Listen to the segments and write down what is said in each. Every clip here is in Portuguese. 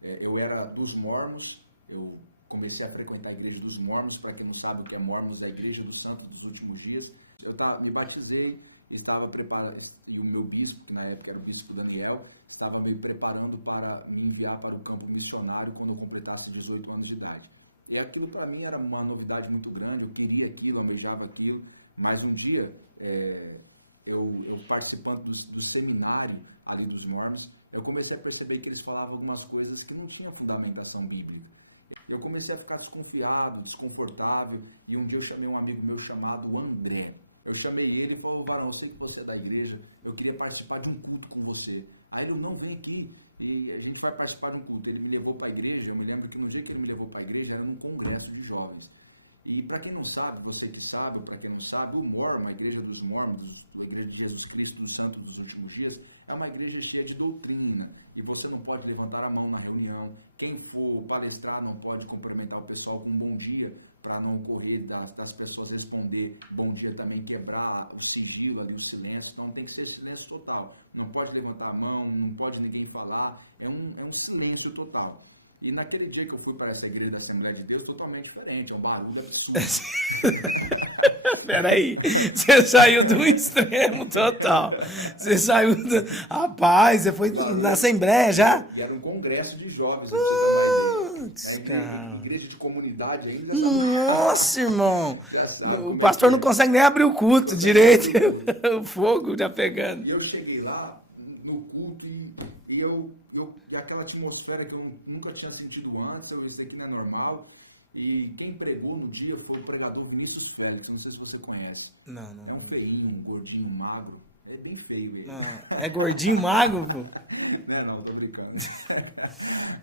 Eu era dos mormons, eu comecei a frequentar a igreja dos mormons. Para quem não sabe o que é mormons, é a igreja dos santos dos últimos dias. Eu me batizei, estava preparando, e o meu bispo, que na época era o bispo Daniel, estava me preparando para me enviar para o campo missionário quando eu completasse 18 anos de idade. E aquilo para mim era uma novidade muito grande, eu queria aquilo, almejava aquilo, mas um dia, eu participando do seminário ali dos mormons, eu comecei a perceber que eles falavam algumas coisas que não tinham fundamentação bíblica. Eu comecei a ficar desconfiado, desconfortável, e um dia eu chamei um amigo meu chamado André. Eu chamei ele e falei: Varão, eu sei que você é da igreja, eu queria participar de um culto com você. Aí ele: não, vem aqui e a gente vai participar de um culto. Ele me levou para a igreja. Eu me lembro que no dia que ele me levou para a igreja era num congresso de jovens. E para quem não sabe, você que sabe, ou para quem não sabe, o Mormon, a igreja dos Mormons, a igreja de Jesus Cristo dos Santos dos Últimos Dias, é uma igreja cheia de doutrina. E você não pode levantar a mão na reunião. Quem for palestrar não pode cumprimentar o pessoal com um bom dia, para não ocorrer das pessoas responder bom dia também, quebrar o sigilo ali, o silêncio. Então tem que ser silêncio total. Não pode levantar a mão, não pode ninguém falar. É um silêncio total. E naquele dia que eu fui para essa igreja da Assembleia de Deus, totalmente diferente, é um barulho absurdo. Peraí, você saiu do extremo total. Você saiu do... Rapaz, você foi na Assembleia já? E era um congresso de jovens, pra você ter uma ideia. Na igreja de comunidade ainda, já sabe. Nossa, irmão. Já sabe como é que é. O pastor não consegue nem abrir o culto direito. O fogo já pegando. E eu cheguei lá no culto e aquela atmosfera que eu nunca tinha sentido antes. Isso daqui não é normal. E quem pregou no dia foi o pregador Vinícius Félix. Não sei se você conhece. Não. É um feinho, um gordinho, magro. É bem feio ele. É gordinho, magro, pô? Não, tô brincando.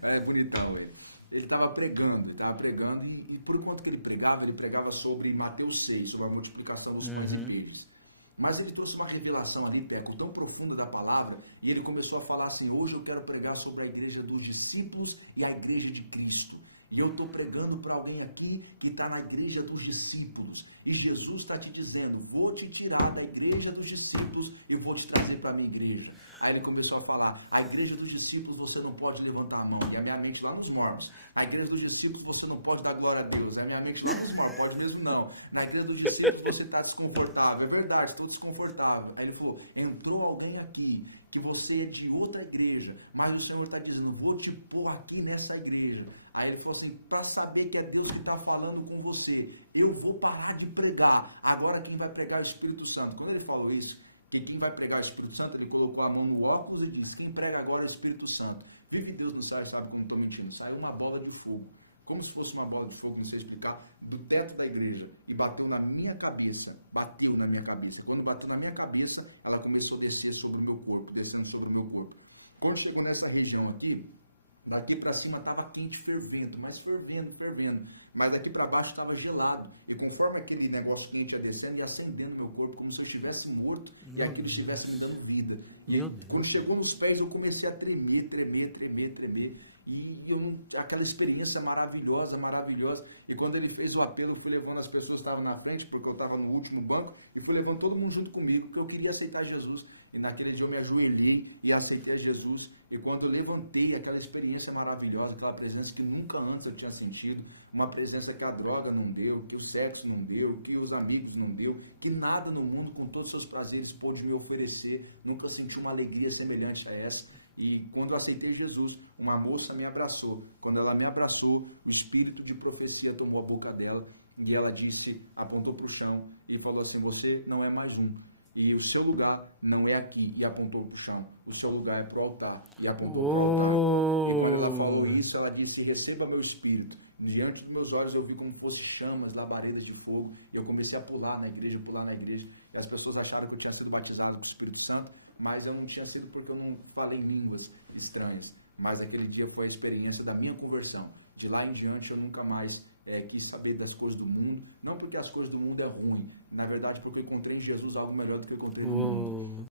É bonitão ele. Ele estava pregando e por enquanto que ele pregava sobre Mateus 6, sobre a multiplicação dos pães e peixes. Mas ele trouxe uma revelação ali, Peco, tão profunda da palavra, e ele começou a falar assim: hoje eu quero pregar sobre a igreja dos discípulos e a igreja de Cristo. E eu estou pregando para alguém aqui que está na igreja dos discípulos. E Jesus está te dizendo: vou te tirar da igreja dos discípulos e vou te trazer para a minha igreja. Aí ele começou a falar: a igreja dos discípulos você não pode levantar a mão. E a minha mente lá nos mormons: na igreja dos discípulos você não pode dar glória a Deus. A minha mente lá nos mormons: pode mesmo não. Na igreja dos discípulos você está desconfortável. É verdade, estou desconfortável. Aí ele falou: entrou alguém aqui que você é de outra igreja, mas o Senhor está dizendo: vou te pôr aqui nessa igreja. Aí ele falou assim: para saber que é Deus que está falando com você, eu vou parar de pregar, agora quem vai pregar é o Espírito Santo. Quando ele falou isso, que quem vai pregar é o Espírito Santo, ele colocou a mão no óculos e disse: quem prega agora é o Espírito Santo. Vive Deus no céu, sabe como estou mentindo. Saiu uma bola de fogo, como se fosse uma bola de fogo, não sei explicar, do teto da igreja e bateu na minha cabeça. Quando bateu na minha cabeça, ela começou a descer sobre o meu corpo, descendo sobre o meu corpo. Quando chegou nessa região aqui, daqui para cima estava quente, fervendo, mas fervendo. Mas daqui para baixo estava gelado. E conforme aquele negócio quente ia descendo, ia acendendo meu corpo, como se eu estivesse morto e aquilo estivesse me dando vida. E quando chegou nos pés, eu comecei a tremer. E aquela experiência maravilhosa. E quando ele fez o apelo, eu fui levando as pessoas que estavam na frente, porque eu estava no último banco, e fui levando todo mundo junto comigo, porque eu queria aceitar Jesus. E naquele dia eu me ajoelhei e aceitei a Jesus. E quando eu levantei, aquela experiência maravilhosa, aquela presença que nunca antes eu tinha sentido, uma presença que a droga não deu, que o sexo não deu, que os amigos não deu, que nada no mundo, com todos os seus prazeres, pôde me oferecer. Nunca senti uma alegria semelhante a essa. E quando eu aceitei Jesus, uma moça me abraçou. Quando ela me abraçou, o espírito de profecia tomou a boca dela e ela disse, apontou para o chão e falou assim: você não é mais um. E o seu lugar não é aqui. E apontou para o chão. O seu lugar é para o altar. E apontou para o altar. E quando ela falou isso, ela disse: receba meu espírito. Diante dos meus olhos eu vi como fosse chamas, labaredas de fogo. E eu comecei a pular na igreja. E as pessoas acharam que eu tinha sido batizado com o Espírito Santo. Mas eu não tinha sido porque eu não falei línguas estranhas. Mas aquele dia foi a experiência da minha conversão. De lá em diante eu nunca mais quis saber das coisas do mundo. Não porque as coisas do mundo é ruim. Na verdade porque eu encontrei em Jesus algo melhor do que eu encontrei no mundo.